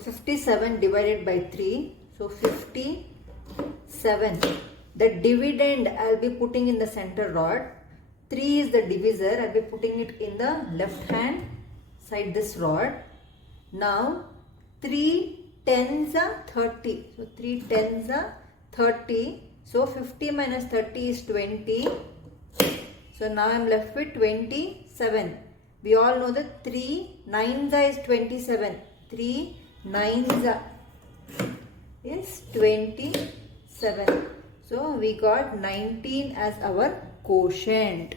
57 divided by 3. So 57. The dividend I'll be putting in the center rod. 3 is the divisor. I'll be putting it in the left hand side this rod. Now 3 tens are 30. So 3 tens are 30. So 50 minus 30 is 20. So now I am left with 27. We all know that 3 nines is 27. 3 nines is 27. So we got 19 as our quotient.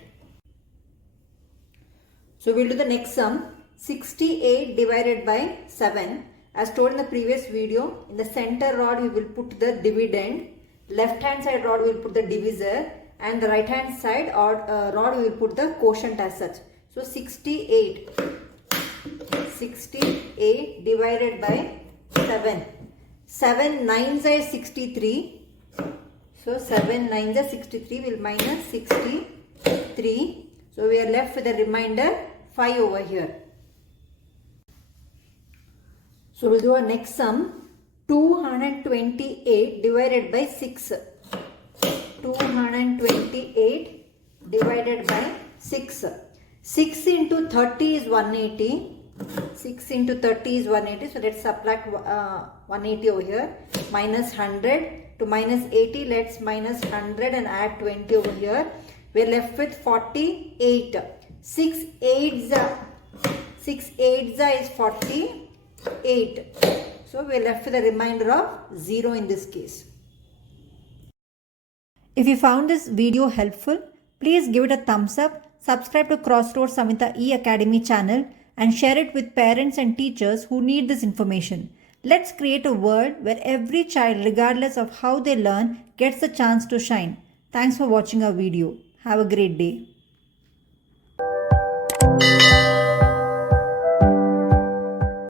So we'll do the next sum. 68 divided by 7. As told in the previous video, in the center rod we will put the dividend. Left hand side rod we will put the divisor. And the right hand side rod we will put the quotient as such. So 68 divided by 7. 7 nines is 63. So 7 nines are 63. We'll minus 63. So we are left with a remainder 5 over here. So we'll do our next sum. 228 divided by 6. 228 divided by 6. 6 into 30 is 180. 6 into 30 is 180. So let's subtract 180 over here. Minus 100. To minus 80, let's minus 100 and add 20 over here. We're left with 48. 6 eights is 48. So we're left with a remainder of 0 in this case. If you found this video helpful, please give it a thumbs up, subscribe to Crossroads Samita E-Academy channel and share it with parents and teachers who need this information. Let's create a world where every child, regardless of how they learn, gets the chance to shine. Thanks for watching our video. Have a great day.